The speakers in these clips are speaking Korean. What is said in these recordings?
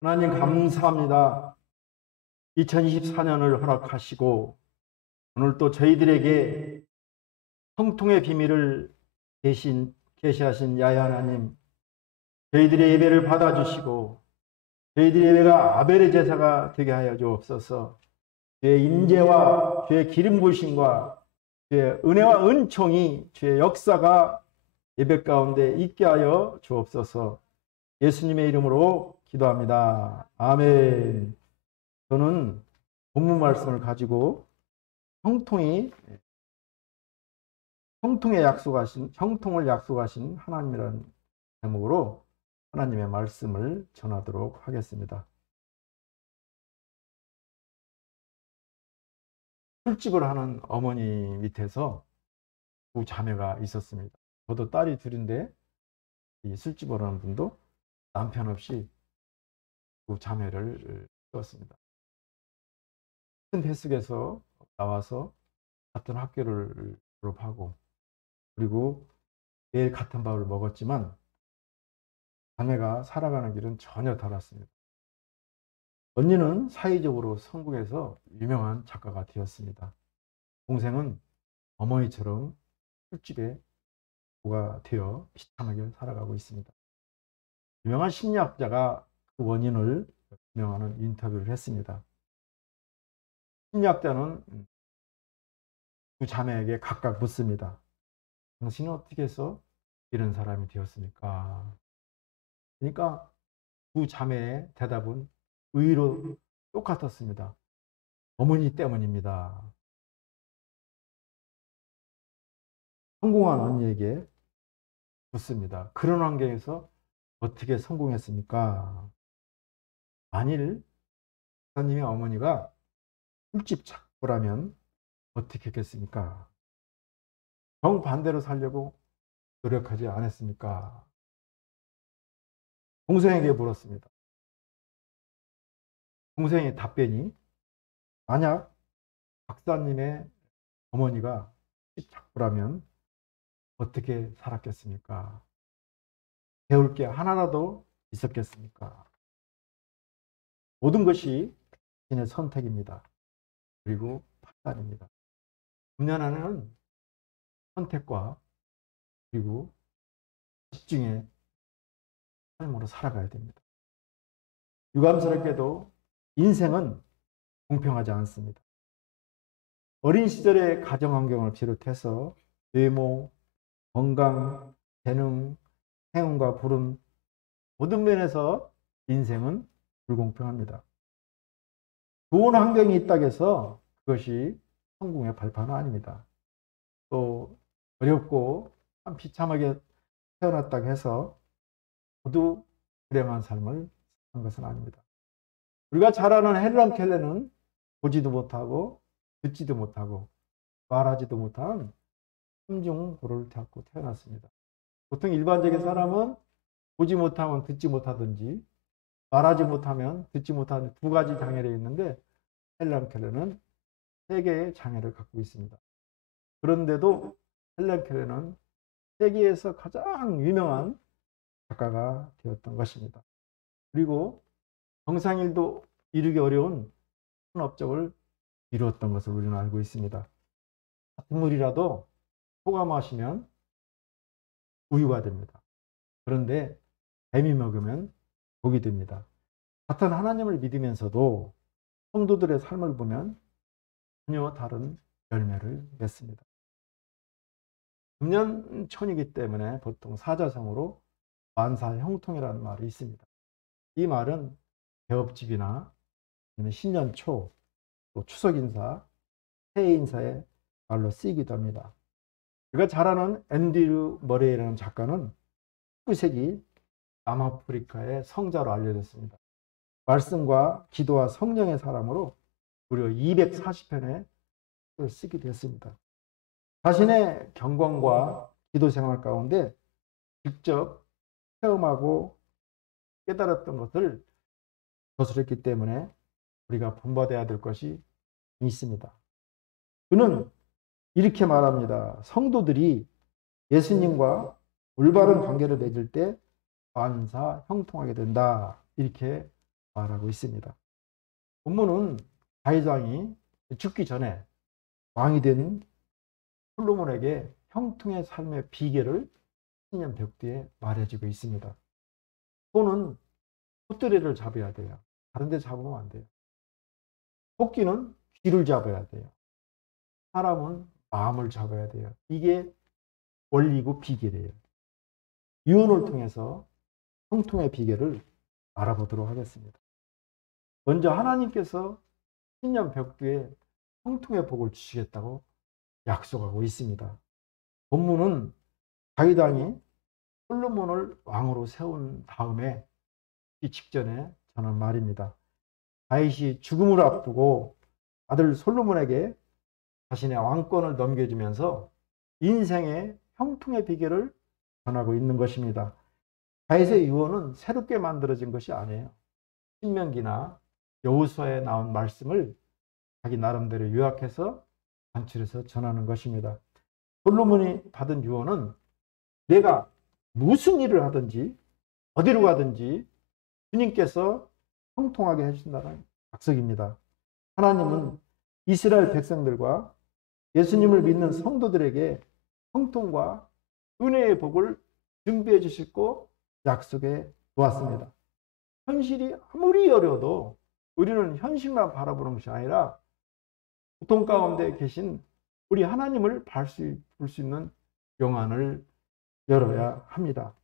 하나님 감사합니다. 2024년을 허락하시고 오늘 또 저희들에게 형통의 비밀을 계시하신 야훼 하나님, 저희들의 예배를 받아주시고 저희들의 예배가 아벨의 제사가 되게 하여 주옵소서. 주의 임재와 주의 기름 부으심과 주의 은혜와 은총이 주의 역사가 예배 가운데 있게 하여 주옵소서. 예수님의 이름으로 기도합니다. 아멘. 저는 본문 말씀을 가지고 형통을 약속하신 하나님이라는 제목으로 하나님의 말씀을 전하도록 하겠습니다. 술집을 하는 어머니 밑에서 두 자매가 있었습니다. 저도 딸이 둘인데 이 술집을 하는 분도 남편 없이 두 자매를 키웠습니다. 같은 뱃속에서 나와서 같은 학교를 졸업하고 그리고 매일 같은 밥을 먹었지만 자매가 살아가는 길은 전혀 달랐습니다. 언니는 사회적으로 성공해서 유명한 작가가 되었습니다. 동생은 어머니처럼 술집에 부가 되어 비참하게 살아가고 있습니다. 유명한 심리학자가 그 원인을 규명하는 인터뷰를 했습니다. 심리학자는 두 자매에게 각각 묻습니다. 당신은 어떻게 해서 이런 사람이 되었습니까? 그러니까 두 자매의 대답은 의외로 똑같았습니다. 어머니 때문입니다. 성공한 언니에게 묻습니다. 그런 환경에서 어떻게 성공했습니까? 만일 사님의 어머니가 술집 작부라면 어떻게 했겠습니까? 정반대로 살려고 노력하지 않았습니까? 동생에게 물었습니다. 동생의 답변이 만약 박사님의 어머니가 술집 작부라면 어떻게 살았겠습니까? 배울 게 하나라도 있었겠습니까? 모든 것이 자신의 선택입니다. 그리고 판단입니다. 금년 안에는 선택과 그리고 집중의 삶으로 살아가야 됩니다. 유감스럽게도 인생은 공평하지 않습니다. 어린 시절의 가정환경을 비롯해서 외모, 건강, 재능, 행운과 불운 모든 면에서 인생은 불공평합니다. 좋은 환경이 있다고 해서 그것이 성공의 발판은 아닙니다. 또 어렵고 참 비참하게 태어났다고 해서 모두 불행한 삶을 산 것은 아닙니다. 우리가 잘 아는 헬런 켈러는 보지도 못하고 듣지도 못하고 말하지도 못한 삼중고를 갖고 태어났습니다. 보통 일반적인 사람은 보지 못하면 듣지 못하든지 말하지 못하면 듣지 못하는 두 가지 장애가 있는데 헬런 켈러는 세 개의 장애를 갖고 있습니다. 그런데도 헬런 켈러는 세계에서 가장 유명한 작가가 되었던 것입니다. 그리고 정상일도 이루기 어려운 큰 업적을 이루었던 것을 우리는 알고 있습니다. 같은 물이라도 소가 마시면 우유가 됩니다. 그런데 뱀이 먹으면 독이 됩니다. 같은 하나님을 믿으면서도 성도들의 삶을 보면 전혀 다른 열매를 맺습니다. 금년천이기 때문에 보통 사자성어로 만사형통이라는 말이 있습니다. 이 말은 개업집이나 신년초, 또 추석인사, 새해인사의 말로 쓰이기도 합니다. 우리가 잘 아는 앤드류 머레이라는 작가는 19세기 남아프리카의 성자로 알려졌습니다. 말씀과 기도와 성령의 사람으로 무려 240편의 책을 쓰기도 했습니다. 자신의 경건과 기도 생활 가운데 직접 체험하고 깨달았던 것을 거스렸기 때문에 우리가 본받아야 될 것이 있습니다. 그는 이렇게 말합니다. 성도들이 예수님과 올바른 관계를 맺을 때 만사 형통하게 된다. 이렇게 말하고 있습니다. 본문은 다윗왕이 죽기 전에 왕이 된 솔로몬에게 형통의 삶의 비결을 신년 벽두에 말해주고 있습니다. 소는 콧대를 잡아야 돼요. 다른 데 잡으면 안 돼요. 토끼는 귀를 잡아야 돼요. 사람은 마음을 잡아야 돼요. 이게 원리고 비결이에요. 유언을 통해서 형통의 비결을 알아보도록 하겠습니다. 먼저 하나님께서 신년 벽두에 형통의 복을 주시겠다고 약속하고 있습니다. 본문은 다윗 왕이 솔로몬을 왕으로 세운 다음에 이 직전에 전한 말입니다. 다윗이 죽음을 앞두고 아들 솔로몬에게 자신의 왕권을 넘겨주면서 인생의 형통의 비결을 전하고 있는 것입니다. 다윗의 유언은 새롭게 만들어진 것이 아니에요. 신명기나 여호수아에 나온 말씀을 자기 나름대로 요약해서 관찰해서 전하는 것입니다. 솔로몬이 받은 유언은 내가 무슨 일을 하든지 어디로 가든지 주님께서 형통하게 해주신다는 약속입니다. 하나님은 이스라엘 백성들과 예수님을 믿는 성도들에게 형통과 은혜의 복을 준비해 주시고 약속해 놓았습니다. 현실이 아무리 어려워도 우리는 현실만 바라보는 것이 아니라 고통 가운데 계신 우리 하나님을 볼 수 있는 영안을 열어야 합니다.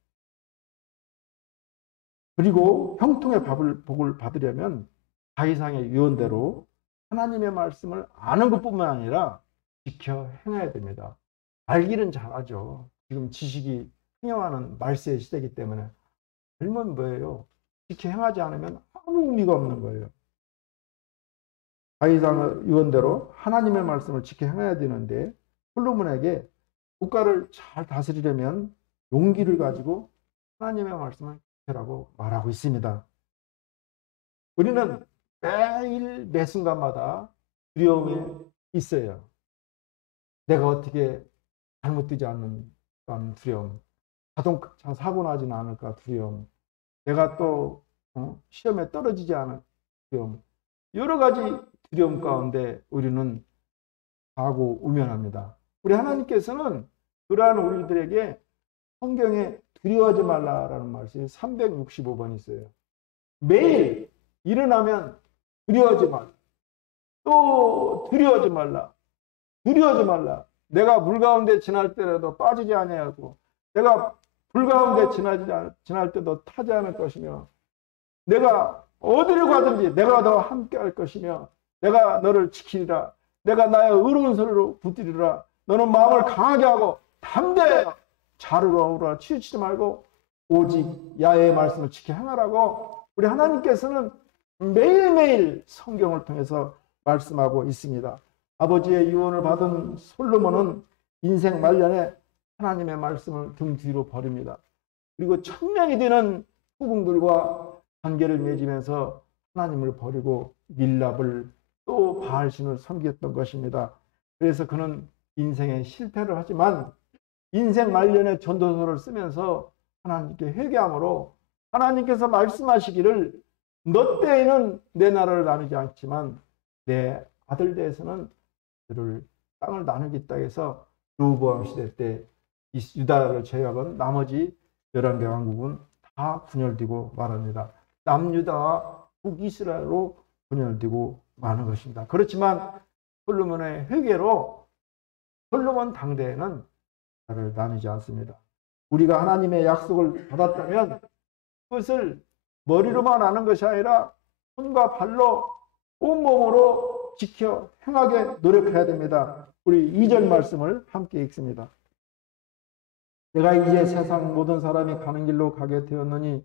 그리고 형통의 복을 받으려면 다윗왕의 유언대로 하나님의 말씀을 아는 것뿐만 아니라 지켜 행해야 됩니다. 알기는 잘하죠. 지금 지식이 흥영하는 말세의 시대이기 때문에 알면 뭐예요? 지켜 행하지 않으면 아무 의미가 없는 거예요. 다윗왕의 유언대로 하나님의 말씀을 지켜 행해야 되는데 솔로몬에게 국가를 잘 다스리려면 용기를 가지고 하나님의 말씀을 지켜라고 말하고 있습니다. 우리는 매일 매 순간마다 두려움에 있어요. 내가 어떻게 잘못되지 않는 두려움, 자동차 사고 나지는 않을까 두려움, 내가 또 시험에 떨어지지 않을 두려움, 여러 가지 두려움 가운데 우리는 가고 우면합니다. 우리 하나님께서는 그러한 우리들에게 성경에 두려워하지 말라라는 말씀이 365번 있어요. 매일 일어나면 두려워하지 말라. 또 두려워하지 말라. 두려워하지 말라. 내가 물 가운데 지날 때라도 빠지지 아니하고 내가 불 가운데 지날 때도 타지 않을 것이며 내가 어디를 가든지 내가 너와 함께 할 것이며 내가 너를 지키리라. 내가 나의 의로운 소리로 붙들리라. 너는 마음을 강하게 하고 담대하여 자루로 오라. 치우치지 말고 오직 야훼의 말씀을 지켜 행하라고 우리 하나님께서는 매일매일 성경을 통해서 말씀하고 있습니다. 아버지의 유언을 받은 솔로몬은 인생 말년에 하나님의 말씀을 등 뒤로 버립니다. 그리고 천명이 되는 후궁들과 관계를 맺으면서 하나님을 버리고 밀랍을 또 바알신을 섬겼던 것입니다. 그래서 그는 인생에 실패를 하지만 인생 말년에 전도서를 쓰면서 하나님께 회개함으로 하나님께서 말씀하시기를 너 때에는 내 나라를 나누지 않지만 내 아들 때에서는 그를 땅을 나누겠다 해서 르호보암 시대 때 유다를 제외하고는 나머지 11개 왕국은 다 분열되고 말합니다. 남유다와 북이스라엘로 분열되고 마는 것입니다. 그렇지만 솔로몬의 회개로 솔로몬 당대에는 나라를 나누지 않습니다. 우리가 하나님의 약속을 받았다면 그것을 머리로만 아는 것이 아니라 손과 발로 온몸으로 지켜 행하게 노력해야 됩니다. 우리 2절 말씀을 함께 읽습니다. 내가 이제 세상 모든 사람이 가는 길로 가게 되었느니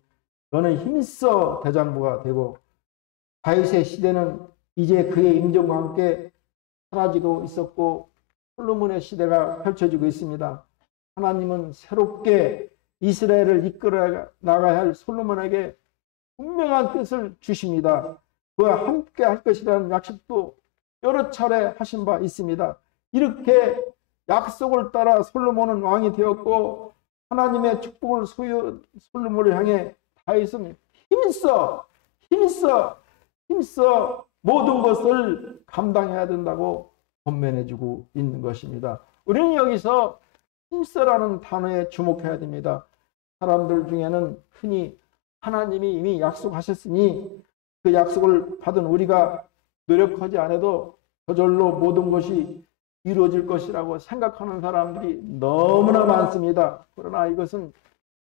너는 힘써 대장부가 되고 다윗의 시대는 이제 그의 임종과 함께 사라지고 있었고 솔로몬의 시대가 펼쳐지고 있습니다. 하나님은 새롭게 이스라엘을 이끌어 나가야 할 솔로몬에게 분명한 뜻을 주십니다. 그와 함께 할 것이라는 약속도 여러 차례 하신 바 있습니다. 이렇게 약속을 따라 솔로몬은 왕이 되었고 하나님의 축복을 솔로몬을 향해 다윗은 힘써 모든 것을 감당해야 된다고 권면해주고 있는 것입니다. 우리는 여기서 힘써라는 단어에 주목해야 됩니다. 사람들 중에는 흔히 하나님이 이미 약속하셨으니 그 약속을 받은 우리가 노력하지 않아도 저절로 모든 것이 이루어질 것이라고 생각하는 사람들이 너무나 많습니다. 그러나 이것은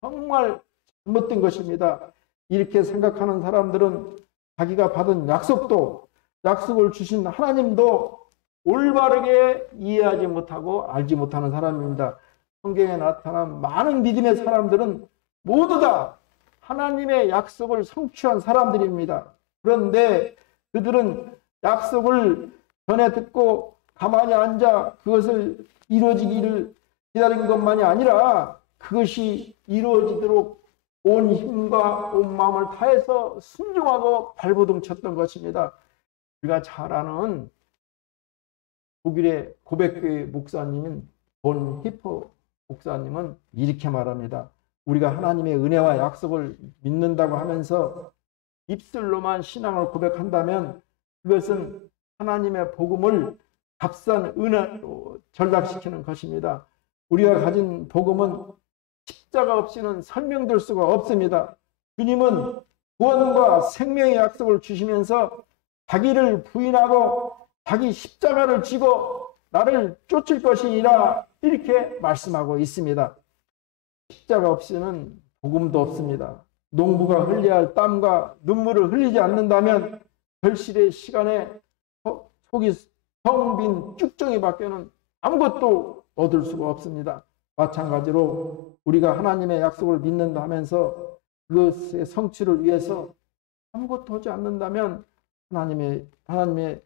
정말 잘못된 것입니다. 이렇게 생각하는 사람들은 자기가 받은 약속을 주신 하나님도 올바르게 이해하지 못하고 알지 못하는 사람입니다. 성경에 나타난 많은 믿음의 사람들은 모두 다 하나님의 약속을 성취한 사람들입니다. 그런데 그들은 약속을 전해 듣고 가만히 앉아 그것을 이루어지기를 기다린 것만이 아니라 그것이 이루어지도록 온 힘과 온 마음을 다해서 순종하고 발버둥 쳤던 것입니다. 우리가 잘 아는 독일의 고백교회 목사님인 본 히퍼 목사님은 이렇게 말합니다. 우리가 하나님의 은혜와 약속을 믿는다고 하면서 입술로만 신앙을 고백한다면 그것은 하나님의 복음을 값싼 은혜로 전락시키는 것입니다. 우리가 가진 복음은 십자가 없이는 설명될 수가 없습니다. 주님은 구원과 생명의 약속을 주시면서 자기를 부인하고 자기 십자가를 지고 나를 쫓을 것이니라 이렇게 말씀하고 있습니다. 십자가 없이는 복음도 없습니다. 농부가 흘려야 할 땀과 눈물을 흘리지 않는다면 결실의 시간에 속이 텅 빈 쭉정이 밖에는 아무것도 얻을 수가 없습니다. 마찬가지로 우리가 하나님의 약속을 믿는다 하면서 그것의 성취를 위해서 아무것도 하지 않는다면 하나님의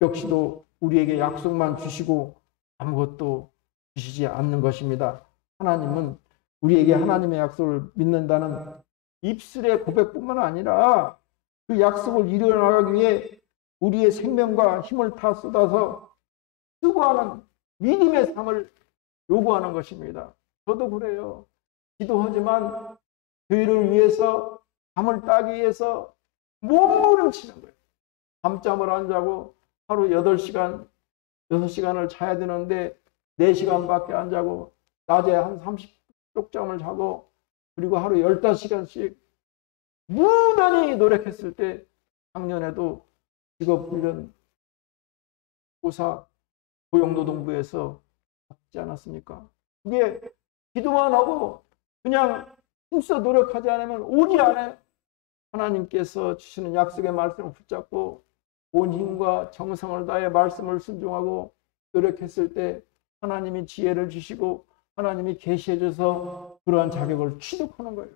역시도 우리에게 약속만 주시고 아무것도 주시지 않는 것입니다. 하나님은 우리에게 하나님의 약속을 믿는다는 입술의 고백뿐만 아니라 그 약속을 이루어나가기 위해 우리의 생명과 힘을 다 쏟아서 수고하는 믿음의 삶을 요구하는 것입니다. 저도 그래요. 기도하지만 교회를 위해서 잠을 따기 위해서 몸부림치는 거예요. 밤잠을 안 자고 하루 8시간, 6시간을 자야 되는데 4시간밖에 안 자고 낮에 한 30쪽잠을 자고 그리고 하루 15시간씩 무단히 노력했을 때 작년에도 직업훈련 고사 고용노동부에서 받지 않았습니까? 그게 기도만 하고 그냥 힘써 노력하지 않으면 오지 않아요. 하나님께서 주시는 약속의 말씀을 붙잡고 온 힘과 정성을 다해 말씀을 순종하고 노력했을 때 하나님이 지혜를 주시고 하나님이 계시해 줘서 그러한 자격을 취득하는 거예요.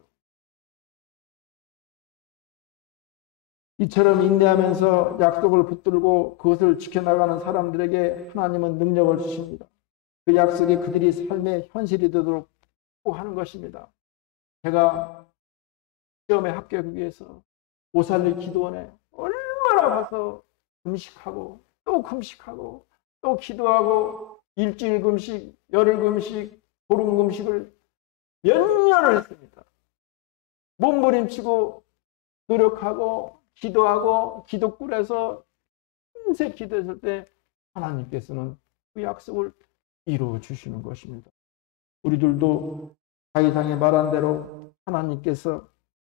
이처럼 인내하면서 약속을 붙들고 그것을 지켜나가는 사람들에게 하나님은 능력을 주십니다. 그 약속이 그들이 삶의 현실이 되도록 하는 것입니다. 제가 시험에 합격하기 위해서 오살리 기도원에 얼마나 가서 금식하고 또 금식하고 또 기도하고 일주일 금식, 열흘 금식, 보름 금식을 몇 년을 했습니다. 몸부림치고 노력하고 기도하고 기도굴에서 금세 기도했을 때 하나님께서는 그 약속을 이루어 주시는 것입니다. 우리들도 다윗왕이 말한 대로 하나님께서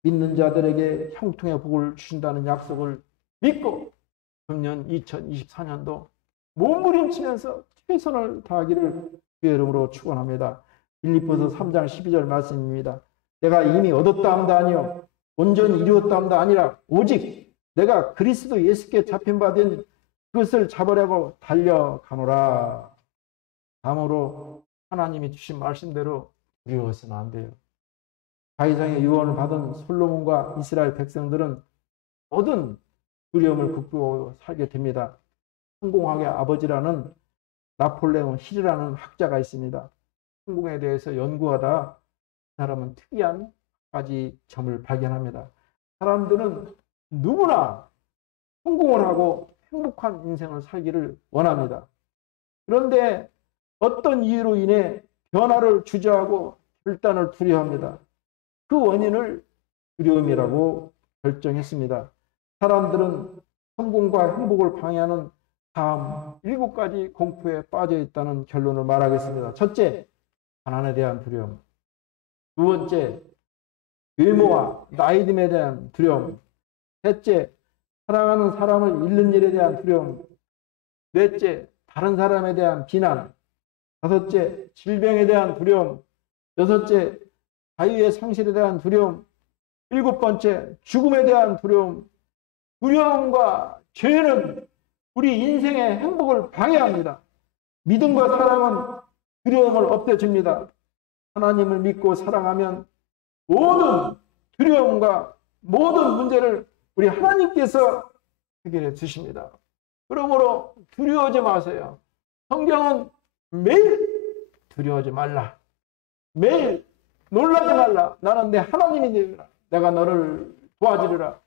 믿는 자들에게 형통의 복을 주신다는 약속을 믿고 금년 2024년도 몸부림치면서 최선을 다하기를 주의 이름으로 축원합니다. 빌립보서 3장 12절 말씀입니다. 내가 이미 얻었다 함도 아니요 온전히 이루었다 함도 아니라 오직 내가 그리스도 예수께 잡힌 바 된 그것을 잡으려고 달려가노라. 다음으로 하나님이 주신 말씀대로 두려워서는 안 돼요. 다윗왕의 유언을 받은 솔로몬과 이스라엘 백성들은 모든 두려움을 극복하고 살게 됩니다. 성공학의 아버지라는 나폴레옹 힐이라는 학자가 있습니다. 성공에 대해서 연구하다 그 사람은 특이한 가지 점을 발견합니다. 사람들은 누구나 성공을 하고 행복한 인생을 살기를 원합니다. 그런데 어떤 이유로 인해 변화를 주저하고 결단을 두려워합니다. 그 원인을 두려움이라고 결정했습니다. 사람들은 성공과 행복을 방해하는 다음 7가지 공포에 빠져 있다는 결론을 말하겠습니다. 첫째, 가난에 대한 두려움. 두 번째, 외모와 나이듦에 대한 두려움. 셋째, 사랑하는 사람을 잃는 일에 대한 두려움. 넷째, 다른 사람에 대한 비난. 다섯째, 질병에 대한 두려움. 여섯째, 자유의 상실에 대한 두려움. 일곱 번째, 죽음에 대한 두려움. 두려움과 죄는 우리 인생의 행복을 방해합니다. 믿음과 사랑은 두려움을 없애줍니다. 하나님을 믿고 사랑하면 모든 두려움과 모든 문제를 우리 하나님께서 해결해 주십니다. 그러므로 두려워하지 마세요. 성경은 매일 두려워하지 말라. 매일 놀라지 말라. 나는 내 하나님이 되리라. 내가 너를 도와주리라.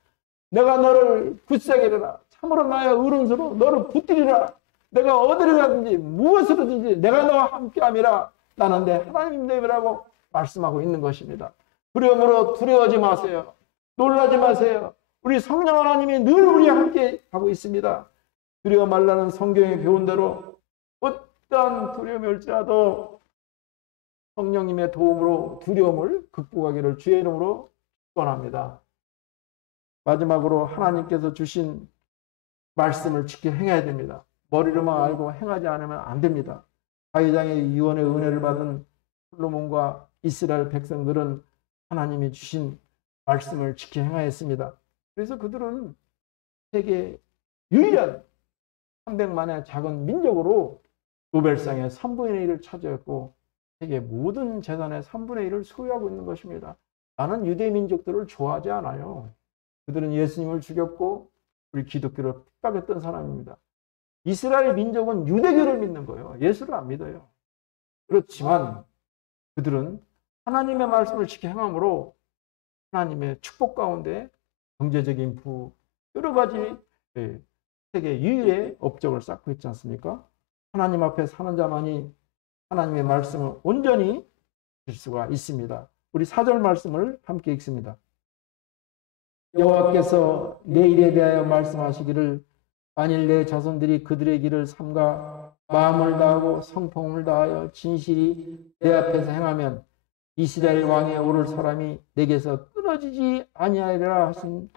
내가 너를 굳세게리라. 참으로 나의 오른손으로 너를 붙들리라. 내가 어디를 가든지 무엇으로든지 내가 너와 함께함이라. 나는 내 하나님 되리라고 말씀하고 있는 것입니다. 그러므로 두려워하지 마세요. 놀라지 마세요. 우리 성령 하나님이 늘 우리와 함께 하고 있습니다. 두려워 말라는 성경의 교훈대로 어떠한 두려움이 올지라도 성령님의 도움으로 두려움을 극복하기를 주의 이름으로 축원합니다. 마지막으로 하나님께서 주신 말씀을 지켜 행해야 됩니다. 머리로만 알고 행하지 않으면 안 됩니다. 사회장의 유언의 은혜를 받은 솔로몬과 이스라엘 백성들은 하나님이 주신 말씀을 지켜 행하였습니다. 그래서 그들은 세계 유일한 300만의 작은 민족으로 노벨상의 3분의 1을 차지했고 세계 모든 재산의 3분의 1을 소유하고 있는 것입니다. 나는 유대 민족들을 좋아하지 않아요. 그들은 예수님을 죽였고 우리 기독교를 핍박했던 사람입니다. 이스라엘 민족은 유대교를 믿는 거예요. 예수를 안 믿어요. 그렇지만 그들은 하나님의 말씀을 지켜 행함으로 하나님의 축복 가운데 경제적인 부, 여러 가지 세계 유일의 업적을 쌓고 있지 않습니까? 하나님 앞에 사는 자만이 하나님의 말씀을 온전히 줄 수가 있습니다. 우리 4절 말씀을 함께 읽습니다. 여호와께서 내 일에 대하여 말씀하시기를 만일 내 자손들이 그들의 길을 삼가 마음을 다하고 성품을 다하여 진실이 내 앞에서 행하면 이스라엘 왕에 오를 사람이 내게서 끊어지지 아니하리라 하신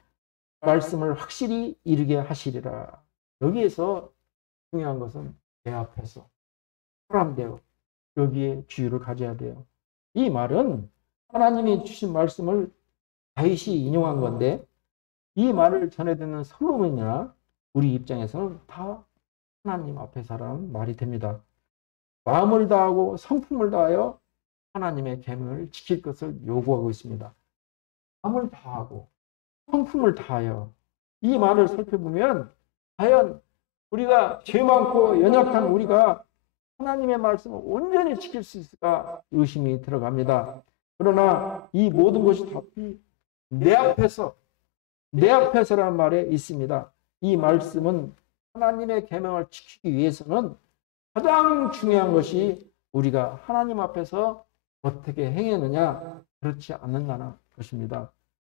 말씀을 확실히 이루게 하시리라. 여기에서 중요한 것은 내 앞에서 사람되어 여기에 주의를 가져야 돼요. 이 말은 하나님이 주신 말씀을 다윗이 인용한 건데 이 말을 전해 듣는 솔로몬이나 우리 입장에서는 다 하나님 앞에서라는 말이 됩니다. 마음을 다하고 성품을 다하여 하나님의 계명을 지킬 것을 요구하고 있습니다. 마음을 다하고 성품을 다하여 이 말을 살펴보면 과연 우리가 죄 많고 연약한 우리가 하나님의 말씀을 온전히 지킬 수 있을까 의심이 들어갑니다. 그러나 이 모든 것이 다 내 앞에서라는 말에 있습니다. 이 말씀은 하나님의 계명을 지키기 위해서는 가장 중요한 것이 우리가 하나님 앞에서 어떻게 행했느냐 그렇지 않느냐는 것입니다.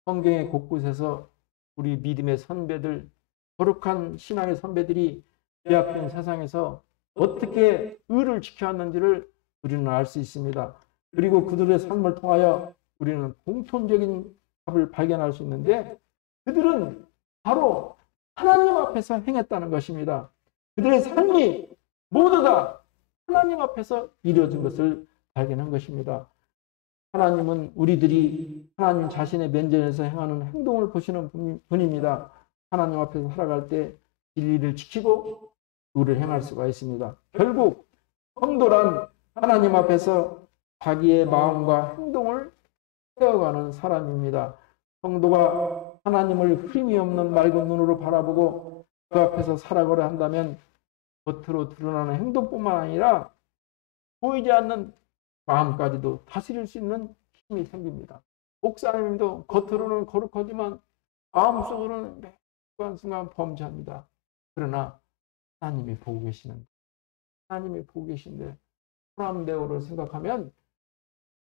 성경의 곳곳에서 우리 믿음의 선배들, 거룩한 신앙의 선배들이 죄악된 세상에서 어떻게 의를 지켜왔는지를 우리는 알 수 있습니다. 그리고 그들의 삶을 통하여 우리는 공통적인 답을 발견할 수 있는데 그들은 바로 하나님 앞에서 행했다는 것입니다. 그들의 삶이 모두 다 하나님 앞에서 이루어진 것을 발견한 것입니다. 하나님은 우리들이 하나님 자신의 면전에서 행하는 행동을 보시는 분입니다. 하나님 앞에서 살아갈 때 진리를 지키고 의를 행할 수가 있습니다. 결국 성도란 하나님 앞에서 자기의 마음과 행동을 세워가는 사람입니다. 성도가 하나님을 흐림이 없는 맑은 눈으로 바라보고 그 앞에서 살아가려 한다면 겉으로 드러나는 행동뿐만 아니라 보이지 않는 마음까지도 다스릴 수 있는 힘이 생깁니다. 목사님도 겉으로는 거룩하지만 마음속으로는 매 순간 범죄합니다. 그러나 하나님이 보고 계시는데 사람대우를 생각하면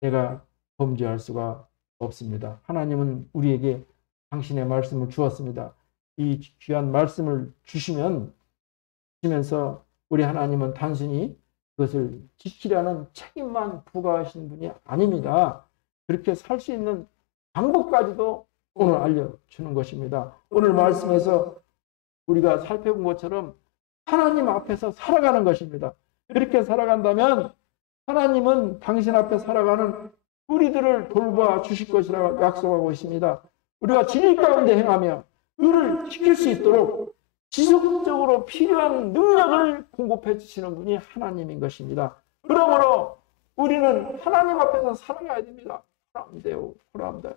내가 범죄할 수가 없습니다. 하나님은 우리에게 당신의 말씀을 주었습니다. 이 귀한 말씀을 주시면서 우리 하나님은 단순히 그것을 지키려는 책임만 부과하신 분이 아닙니다. 그렇게 살 수 있는 방법까지도 오늘 알려주는 것입니다. 오늘 말씀에서 우리가 살펴본 것처럼 하나님 앞에서 살아가는 것입니다. 그렇게 살아간다면 하나님은 당신 앞에 살아가는 우리들을 돌봐 주실 것이라고 약속하고 있습니다. 우리가 진리 가운데 행하며 의를 지킬 수 있도록 지속적으로 필요한 능력을 공급해 주시는 분이 하나님인 것입니다. 그러므로 우리는 하나님 앞에서 살아가야 됩니다. 호람되어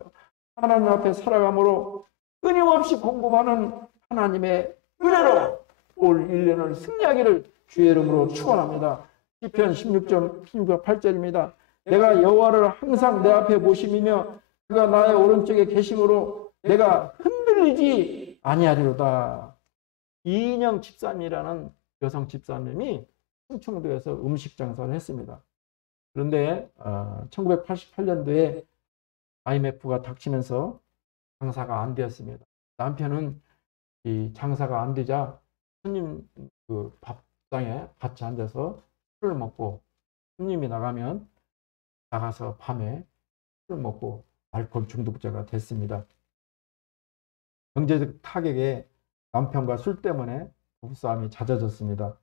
하나님 앞에 살아감으로 끊임없이 공급하는 하나님의 은혜로 올 1년을 승리하기를 주의 이름으로 축원합니다. 시편 16편 8절입니다. 내가 여호와를 항상 내 앞에 모심이며 그가 나의 오른쪽에 계심으로 내가 흔들리지 아니하리로다. 이인영 집사님이라는 여성 집사님이 충청도에서 음식 장사를 했습니다. 그런데 1988년도에 IMF가 닥치면서 장사가 안 되었습니다. 남편은 이 장사가 안 되자 손님 그 밥상에 같이 앉아서 술을 먹고 손님이 나가서 밤에 술을 먹고 알코올 중독자가 됐습니다. 경제적 타격에 남편과 술 때문에 부부싸움이 잦아졌습니다.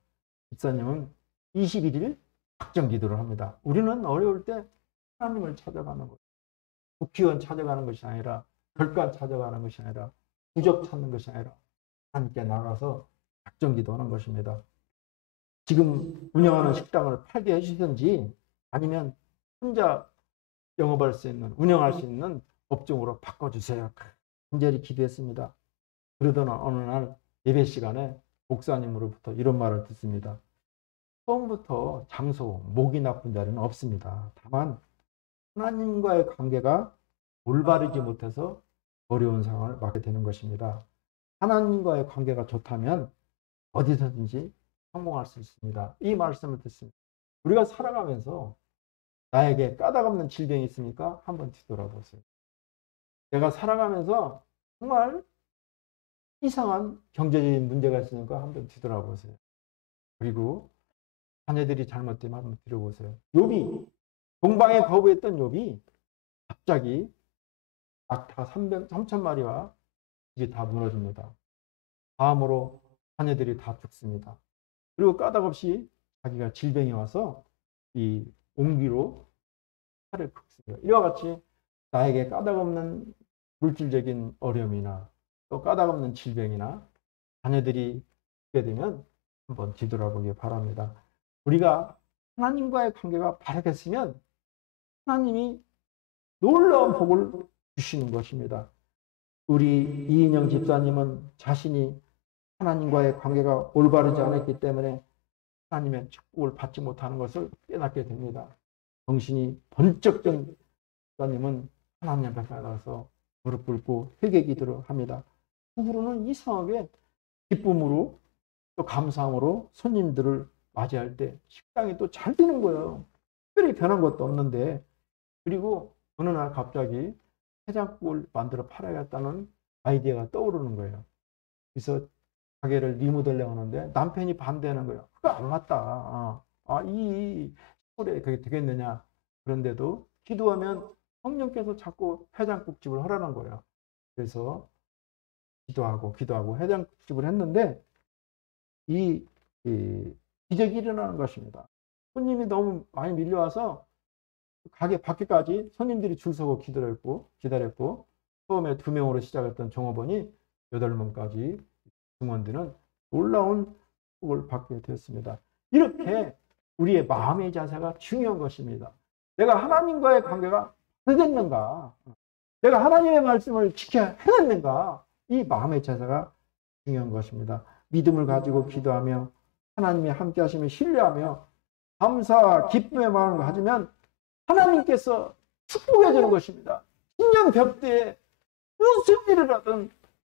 집사님은 21일 작정 기도를 합니다. 우리는 어려울 때 하나님을 찾아가는 거예요. 국회의원 찾아가는 것이 아니라 별관 찾아가는 것이 아니라 부적 찾는 것이 아니라 하나님께 나가서 작정 기도하는 것입니다. 지금 운영하는 식당을 팔게 해주든지 아니면 혼자 영업할 수 있는 운영할 수 있는 업종으로 바꿔주세요. 간절히 기도했습니다. 그러던 어느 날 예배 시간에 목사님으로부터 이런 말을 듣습니다. 처음부터 장소, 목이 나쁜 자리는 없습니다. 다만 하나님과의 관계가 올바르지 못해서 어려운 상황을 맞게 되는 것입니다. 하나님과의 관계가 좋다면 어디서든지 성공할 수 있습니다. 이 말씀을 듣습니다. 우리가 살아가면서 나에게 까닭없는 질병이 있습니까? 한번 뒤돌아보세요. 내가 살아가면서 정말 이상한 경제적인 문제가 있으니까 한번 뒤돌아보세요. 그리고 자녀들이 잘못되면 한번 들어보세요. 욥이 동방에 거부했던 욥이 갑자기 낙타 3,000마리와 이게 다 무너집니다. 다음으로 자녀들이 다 죽습니다. 그리고 까닭없이 자기가 질병이 와서 이 옹기로 살을 긁습니다. 이와 같이 나에게 까닭없는 물질적인 어려움이나 또 까닭없는 질병이나 자녀들이 죽게 되면 한번 뒤돌아보기 바랍니다. 우리가 하나님과의 관계가 바르겠으면 하나님이 놀라운 복을 주시는 것입니다. 우리 이인영 집사님은 자신이 하나님과의 관계가 올바르지 않았기 때문에 하나님의 축복을 받지 못하는 것을 깨닫게 됩니다. 정신이 번쩍 든 집사님은 하나님 앞에 나가서 무릎 꿇고 회개 기도를 합니다. 그 후로는 이상하게 기쁨으로 또 감사함으로 손님들을 맞이할 때 식당이 또 잘 되는 거예요. 특별히 변한 것도 없는데. 그리고 어느 날 갑자기 해장국을 만들어 팔아야겠다는 아이디어가 떠오르는 거예요. 그래서 가게를 리모델링 하는데 남편이 반대하는 거예요. 그거 안 맞다. 이 시골에 그게 되겠느냐. 그런데도 기도하면 성령께서 자꾸 해장국집을 하라는 거예요. 그래서 기도하고 해장국집을 했는데 이 기적이 일어나는 것입니다. 손님이 너무 많이 밀려와서 가게 밖에까지 손님들이 줄 서고 기다렸고 처음에 2명으로 시작했던 종업원이 8명까지 증원들은 놀라운 축복을 받게 되었습니다. 이렇게 우리의 마음의 자세가 중요한 것입니다. 내가 하나님과의 관계가 어땠는가? 내가 하나님의 말씀을 지켜 행했는가? 이 마음의 자세가 중요한 것입니다. 믿음을 가지고 기도하며 하나님이 함께 하시며 신뢰하며 감사, 기쁨의 마음을 가지면 하나님께서 축복해 주는 것입니다. 신년 벽대에 무슨 일을 하든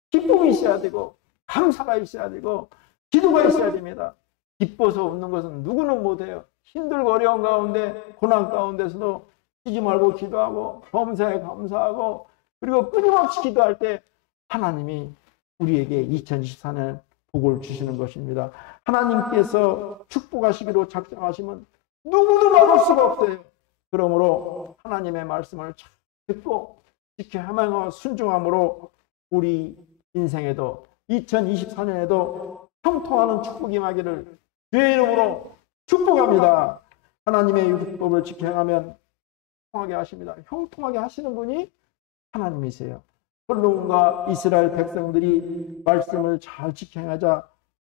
기쁨이 있어야 되고 감사가 있어야 되고 기도가 있어야 됩니다. 기뻐서 웃는 것은 누구는 못해요. 힘들고 어려운 가운데 고난 가운데서도 쉬지 말고 기도하고 범사에 감사하고 그리고 끊임없이 기도할 때 하나님이 우리에게 2024년 복을 주시는 것입니다. 하나님께서 축복하시기로 작정하시면 누구도 막을 수가 없어요. 그러므로 하나님의 말씀을 잘 듣고 지켜 행하며 순종함으로 우리 인생에도 2024년에도 형통하는 축복이 임하기를 주의 이름으로 축복합니다. 하나님의 율법을 지켜 행하면 형통하게 하십니다. 형통하게 하시는 분이 하나님이세요. 솔로몬과 이스라엘 백성들이 말씀을 잘 지켜 행하자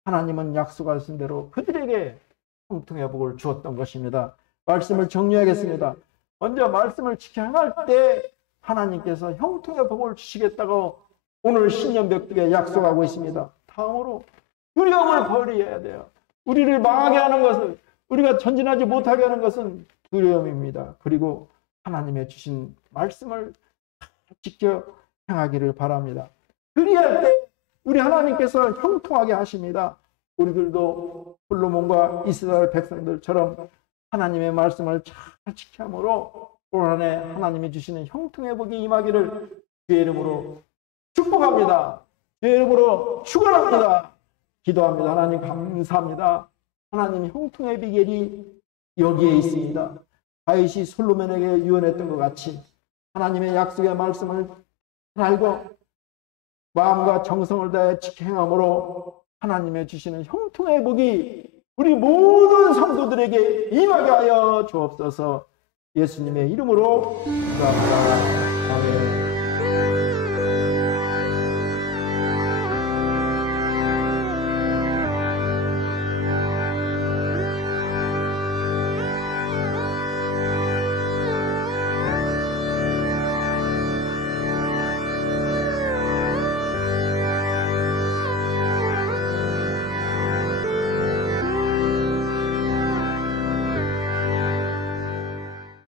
하나님은 약속하신 대로 그들에게 형통의 복을 주었던 것입니다. 말씀을 정리하겠습니다. 먼저 말씀을 지켜 행할 때 하나님께서 형통의 복을 주시겠다고 오늘 신년벽두에 약속하고 있습니다. 다음으로 두려움을 버려야 돼요. 우리를 망하게 하는 것은, 우리가 전진하지 못하게 하는 것은 두려움입니다. 그리고 하나님의 주신 말씀을 지켜 행하기를 바랍니다. 그리할 때 우리 하나님께서 형통하게 하십니다. 우리들도 솔로몬과 이스라엘 백성들처럼 하나님의 말씀을 잘 지킴으로 올 한 해 하나님이 주시는 형통의 복이 임하기를 주의 이름으로 축복합니다. 주의 이름으로 축원합니다. 기도합니다. 하나님 감사합니다. 하나님 형통의 비결이 여기에 있습니다. 다윗이 솔로몬에게 유언했던 것 같이 하나님의 약속의 말씀을 알고 마음과 정성을 다해 지켜 행함으로 하나님의 주시는 형통의 복이 우리 모든 성도들에게 임하게 하여 주옵소서. 예수님의 이름으로 기도합니다. 아멘.